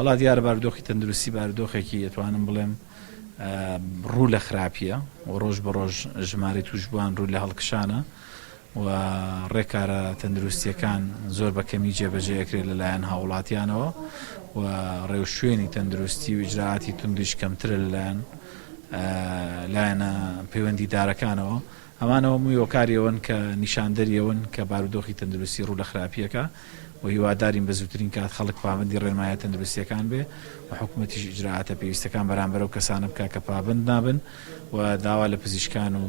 وڵات دیارە بارودۆخی تەندروستی بارودۆخێکی ئەتوانم بڵێم ڕوو لە خراپیە و ڕۆژ بە ڕۆژ ژمارەی توشبووان ڕوو لە هەڵکشانە و ڕێکارە تەندروستیەکان زۆر بە کەمی جێبەجێەکرێت لەلایەن هاوڵاتیانەوە و ڕێوشوێنی تەندروستی و ئیجراعاتی توندیش کەمترە لایەنە پەیوەندی دارەکانەوە ئەمانەوە مووی هۆکاریەوەن کە نیشاندەریەوەن کە بارودۆخی تەندروستی ڕوو لە خراپیەکە و هیوادارین بە زووترین کات خەڵک پابندی ڕێنمایە تەندروستیەکان بێ و حکوومەتیش ئیجراعاتە پێویستەکان بەرامبەر و کەسانە بکە کە پابند نابن و داوا لە پزیشکان و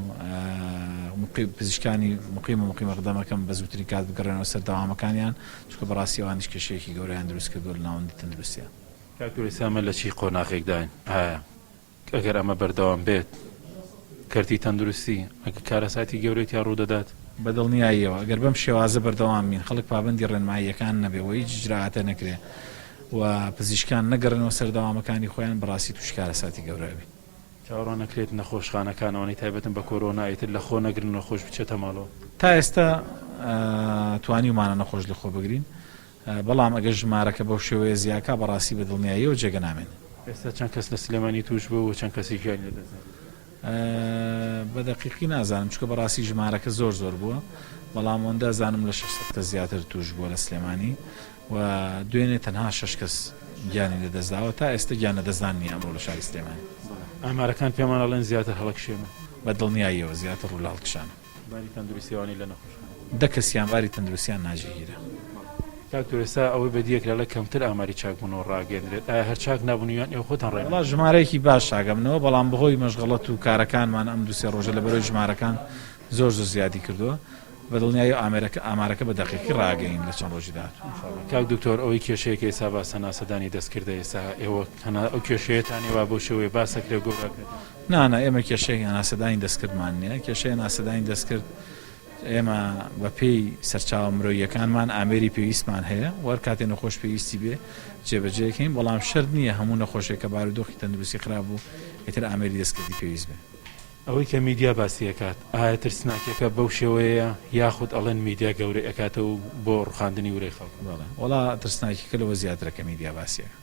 پزیشکانی مقیم و مقیمە قدەمەکەم بە زووترین کات بگەڕێنەوە سەر داوامەکانیان چونکە بەڕاستی ئەوانیش کێشەیەکی گەورەیان دروست کردووە لە ناوەندی تەندروستیە. کاکتۆر ئێسامە لە چی قۆناغێکداین ئەگەر ئەمە بەردەوام بێت کەرتی تەندروستی ئەگە کارەساتی گەورەی یا ڕوودەدات بەدڵنیاییەوە ئەگەر بەم شێوازە بەردەوام بین خەڵک پابندی ڕێنماییەکان نەبێ و هیچ ئیجراعاتە نەکرێ و پزیشکان نەگەڕنەوە سەردەوامەکانی خۆیان بەڕاستی توش کارەساتی گەورەبی. چاوەڕوان نەکرێت نەخۆشخانەکانەوەی تایبەتن بە کۆرۆنا ئیتر لە خۆ نەگرن نەخۆش بچێتە ماڵەوە. تا ئێستا توانیمانە نەخۆش لە خۆ بگرین بەڵام ئەگەر ژمارەکە بەو شێوەیە زیاکە بەڕاستی بەدڵنیاییەوە جێگە نامێن. ئێستا چەند کەس لە سلێمانی توش بوو و چەند کەسی گیان لێدەزانێت؟ بە دەقیقی نازانم چکە بەڕاستی ژمارەکە زۆر بووە بەڵام ئەوەندە زانم لە 600 کەس زیاتر توش بووە لە سلێمانی و دوێنێ تەنها 6 کەس گیانی لەدەستداوە تا ئێستا گیان لەدەستدان نیە ئەمڕۆ لە شاری سلێمانی. ئامارەکان پێمان ئەڵێن زیاتر هەڵەکشێنە بەدڵنیاییەوە زیاتر ڕوو لە هەڵکشانە. باری تەندروستیوانی لە نەخۆشخانە 10 کەسیان باری تەندروستیان ناژێگیرە. کاکتۆر ئێستا ئەوەی بەدیەکرا لە کەمتر ئاماری چاکبوونەوە ڕاگەندرێت ئایا هەر چاک نابوونیان ئێوە خۆتان ڕێن؟ وڵا ژمارەیەکی باش ئاگەمنەوە بەڵام بەهۆی مەشغەڵەت و کارەکانمان ئەم دووسێ ڕۆژە لە بەرەوەی ژمارەکان زۆر زیادی کردووە بەدڵنیایی ئامارەکە بە دەقیقی ڕاگەین لە چەند ڕۆژی داهات. کاک دکتۆر ئەوەی کێشەیەکی ئێستا باسە ناسەدانی دەستکردە ئێستا ئێوە ئەو کێشەیەتانی وا بۆ شێوەیە باسەکرێ گۆڕاکرێت؟ نانە ئێمە کێشەیەکی ناسەدانی دەستکردمان نییە کێشەیە ناسەدانی دەستکرد ئێمە بە پێی سەرچاوە مرۆییەکانمان ئامێری پێویستمان هەیە وەر کاتێ نەخۆش پێویستی بێ جێبەجێکەین بەڵام شەرت نییە هەموو نەخۆشێکە بارودۆخی تەندروستی خراپ بوو ئیتر ئامێری دەستکردی پێویست بێ. ئەوەی کە میدیا باسیەکات ئایا ترسناکێکە بەو شێوەیە یاخود ئەڵێن میدیا گەورەی ئەکاتەوە بۆ ڕوخاندنی وەرەی خەڵک؟ وڵا ترسناکیکە لەوە زیاترەکە میدیا باسیەکە.